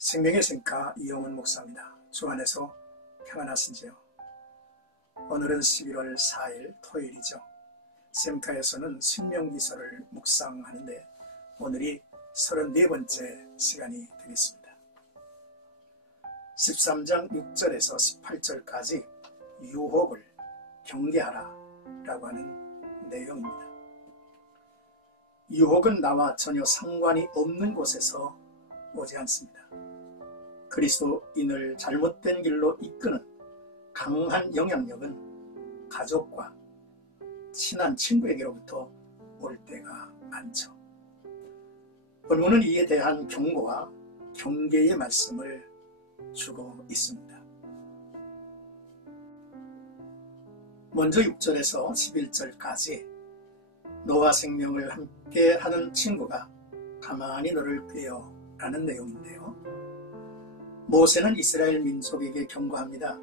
생명의 샘가 이용훈 목사입니다. 주 안에서 평안하신지요? 오늘은 11월 4일 토요일이죠. 샘가에서는 신명기서를 묵상하는데 오늘이 34번째 시간이 되겠습니다. 13장 6절에서 18절까지 유혹을 경계하라 라고 하는 내용입니다. 유혹은 나와 전혀 상관이 없는 곳에서 오지 않습니다. 그리스도인을 잘못된 길로 이끄는 강한 영향력은 가족과 친한 친구에게로부터 올 때가 많죠. 본문은 이에 대한 경고와 경계의 말씀을 주고 있습니다. 먼저 6절에서 11절까지 너와 생명을 함께 하는 친구가 가만히 너를 꾀어 라는 내용인데요. 모세는 이스라엘 민족에게 경고합니다.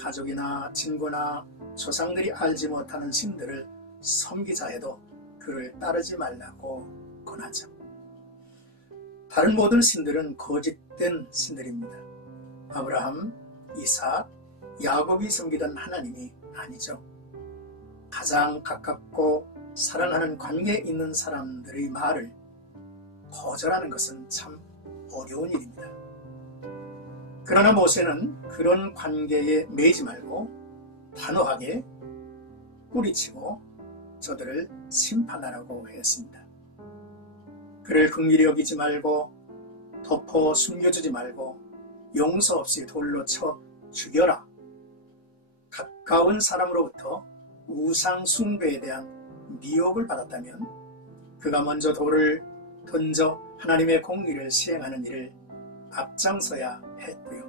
가족이나 친구나 조상들이 알지 못하는 신들을 섬기자 해도 그를 따르지 말라고 권하죠. 다른 모든 신들은 거짓된 신들입니다. 아브라함, 이삭, 야곱이 섬기던 하나님이 아니죠. 가장 가깝고 사랑하는 관계에 있는 사람들의 말을 거절하는 것은 참 어려운 일입니다. 그러나 모세는 그런 관계에 매이지 말고 단호하게 뿌리치고 저들을 심판하라고 했습니다. 그를 긍휼히 여기지 말고 덮어 숨겨주지 말고 용서 없이 돌로 쳐 죽여라. 가까운 사람으로부터 우상 숭배에 대한 미혹을 받았다면 그가 먼저 돌을 던져 하나님의 공의를 시행하는 일을 앞장서야 했고요.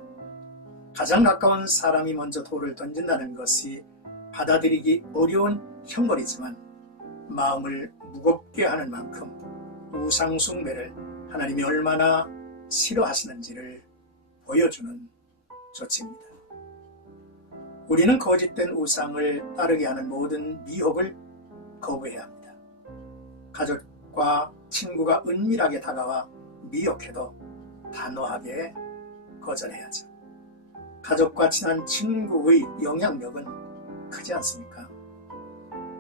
가장 가까운 사람이 먼저 돌을 던진다는 것이 받아들이기 어려운 형벌이지만 마음을 무겁게 하는 만큼 우상 숭배를 하나님이 얼마나 싫어하시는지를 보여주는 조치입니다. 우리는 거짓된 우상을 따르게 하는 모든 미혹을 거부해야 합니다. 가족과 친구가 은밀하게 다가와 미혹해도 단호하게 거절해야죠. 가족과 친한 친구의 영향력은 크지 않습니까?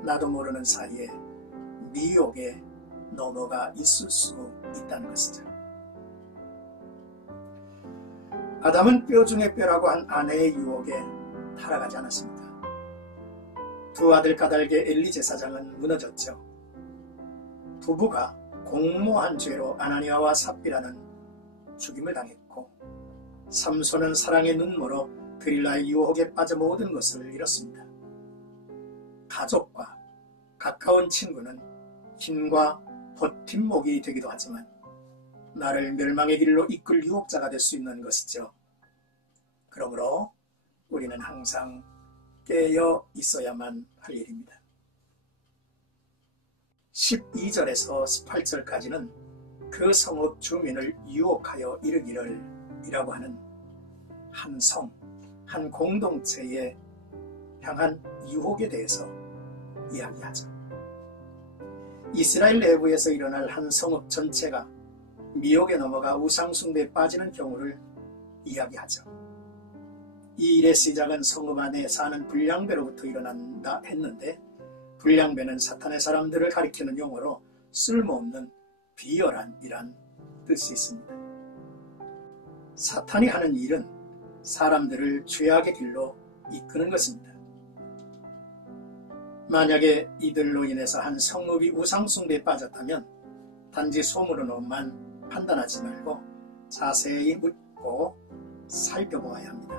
나도 모르는 사이에 미혹에 넘어가 있을 수 있다는 것이죠. 아담은 뼈 중에 뼈라고 한 아내의 유혹에 타락하지 않았습니다. 두 아들 까닭에 엘리 제사장은 무너졌죠. 부부가 공모한 죄로 아나니아와 삽비라는 죽임을 당했고 삼손은 사랑의 눈물로 드릴라의 유혹에 빠져 모든 것을 잃었습니다. 가족과 가까운 친구는 힘과 버팀목이 되기도 하지만 나를 멸망의 길로 이끌 유혹자가 될 수 있는 것이죠. 그러므로 우리는 항상 깨어 있어야만 할 일입니다. 12절에서 18절까지는 그 성읍 주민을 유혹하여 이르기를 이라고 하는 한 성, 한 공동체에 향한 유혹에 대해서 이야기하죠. 이스라엘 내부에서 일어날 한 성읍 전체가 미혹에 넘어가 우상숭배에 빠지는 경우를 이야기하죠. 이 일의 시작은 성읍 안에 사는 불량배로부터 일어난다 했는데 불량배는 사탄의 사람들을 가리키는 용어로 쓸모없는 비열한 이란 뜻이 있습니다. 사탄이 하는 일은 사람들을 죄악의 길로 이끄는 것입니다. 만약에 이들로 인해서 한 성읍이 우상숭배에 빠졌다면 단지 소문으로만 판단하지 말고 자세히 묻고 살펴보아야 합니다.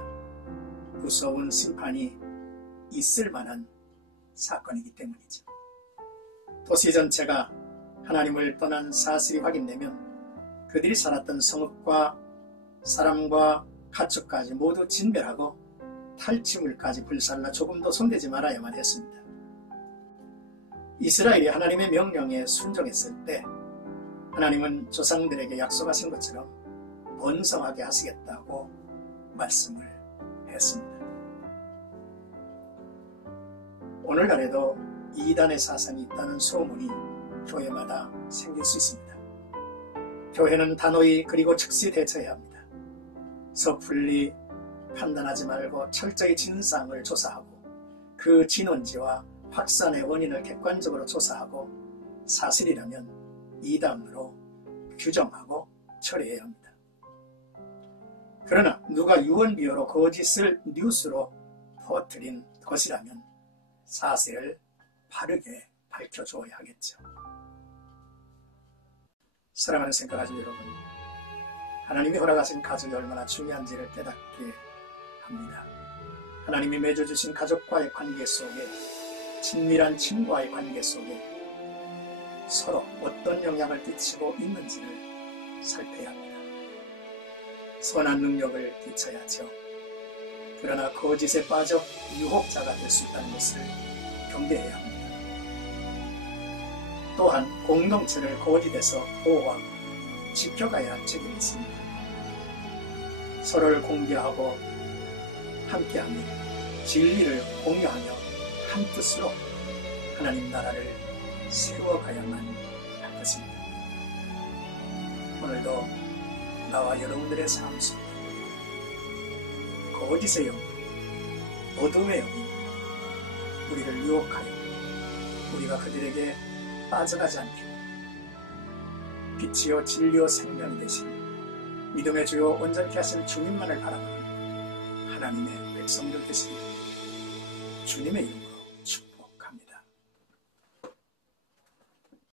무서운 심판이 있을 만한 사건이기 때문이죠. 도시 전체가 하나님을 떠난 사실이 확인되면 그들이 살았던 성읍과 사람과 가축까지 모두 진멸하고 탈취물까지 불살라 조금도 손대지 말아야만 했습니다. 이스라엘이 하나님의 명령에 순종했을 때 하나님은 조상들에게 약속하신 것처럼 번성하게 하시겠다고 말씀을 했습니다. 오늘날에도 이단의 사상이 있다는 소문이 교회마다 생길 수 있습니다. 교회는 단호히 그리고 즉시 대처해야 합니다. 섣불리 판단하지 말고 철저히 진상을 조사하고 그 진원지와 확산의 원인을 객관적으로 조사하고 사실이라면 이단으로 규정하고 처리해야 합니다. 그러나 누가 유언비어로 거짓을 뉴스로 퍼뜨린 것이라면 사실을 바르게 밝혀줘야 하겠죠. 사랑하는 생각하신 여러분, 하나님이 허락하신 가족이 얼마나 중요한지를 깨닫게 합니다. 하나님이 맺어주신 가족과의 관계 속에, 친밀한 친구와의 관계 속에 서로 어떤 영향을 끼치고 있는지를 살펴야 합니다. 선한 능력을 끼쳐야죠. 그러나 거짓에 빠져 유혹자가 될 수 있다는 것을 경계해야 합니다. 또한 공동체를 거짓에서 보호하고 지켜가야 할 책임이 있습니다. 서로를 공개하고 함께하며 진리를 공유하며 한뜻으로 하나님 나라를 세워가야만 할 것입니다. 오늘도 나와 여러분들의 삶 속에 거짓의 영이, 어둠의 영이 우리를 유혹하여 우리가 그들에게 빠져가지 않게 빛이요 진리요 생명이 되신 믿음의 주요 온전케 하신 주님만을 바라보는 하나님의 백성들 되시기를 주님의 이름으로